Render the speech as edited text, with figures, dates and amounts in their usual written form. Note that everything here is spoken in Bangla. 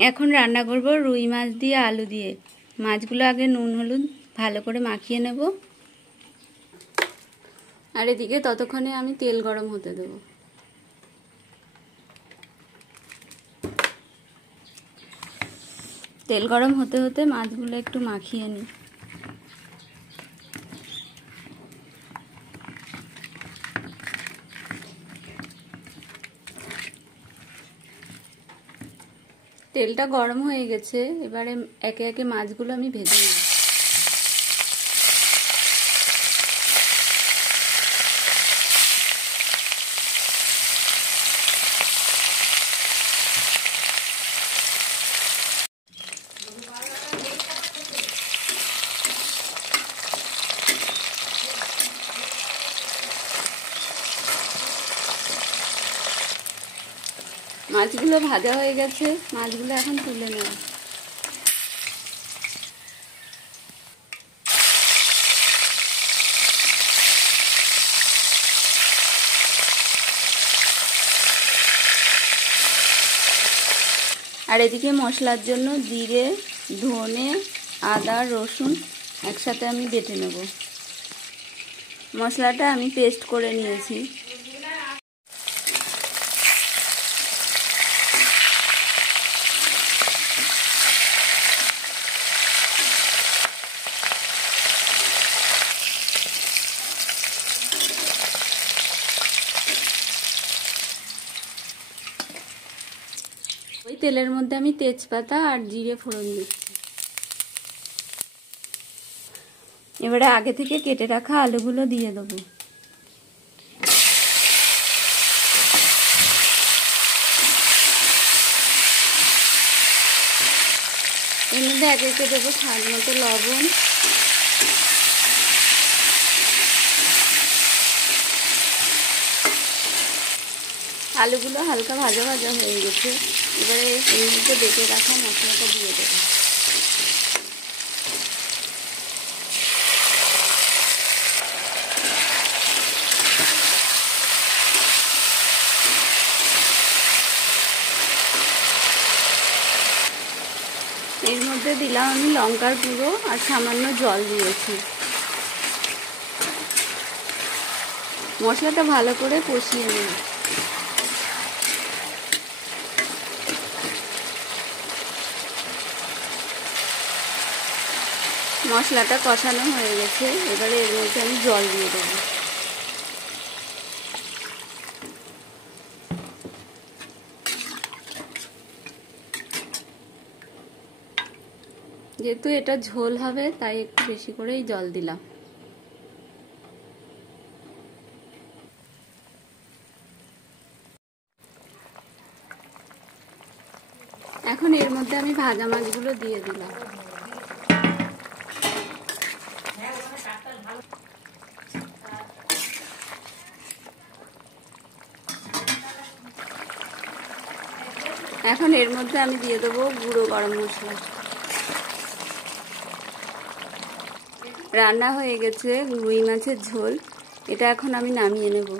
এখন রান্না করব রুই মাছ দিয়ে আলু দিয়ে। মাছগুলো আগে নুন হলুদ ভালো করে মাখিয়ে নেব, আর এদিকে ততক্ষণে আমি তেল গরম হতে দেব। তেল গরম হতে হতে মাছগুলো একটু মাখিয়ে নিই। তেলটা গরম হয়ে গেছে, এবারে একে একে মাছগুলো আমি ভেজে নেব। মাছগুলো ভাজা হয়ে গেছে, মাছগুলো এখন তুলে নেব। আর এদিকে মশলার জন্য জিরে, ধনে, আদা, রসুন একসাথে আমি বেটে নেব। মশলাটা আমি পেস্ট করে নিয়েছি। ওই তেলের মধ্যে আমি তেজপাতা আর জিরে ফোড়ন দিচ্ছি। এবারে আগে থেকে কেটে রাখা আলুগুলো দিয়ে দেবো। এর মধ্যে একে একে দেবো স্বাদ মতো লবণ, আলুগুলো হালকা ভাজা ভাজা হয়ে গেছে। এবারে এর মধ্যে বেটে রাখা মশলাটা দিয়ে দেবো। এর মধ্যে দিলাম আমি লঙ্কার গুঁড়ো আর সামান্য জল দিয়েছি। মশলাটা ভালো করে কষিয়ে নেব। মশলাটা কষানো হয়ে গেছে, এবারে এর মধ্যে আমি জল দিয়ে দেবো। যেহেতু এটা ঝোল হবে তাই একটু বেশি করেই জল দিলাম। এখন এর মধ্যে আমি ভাজা মাছগুলো দিয়ে দিলাম। এখন এর মধ্যে আমি দিয়ে দেবো গুঁড়ো গরম মশলা। রান্না হয়ে গেছে রুই মাছের ঝোল। এটা এখন আমি নামিয়ে নেব।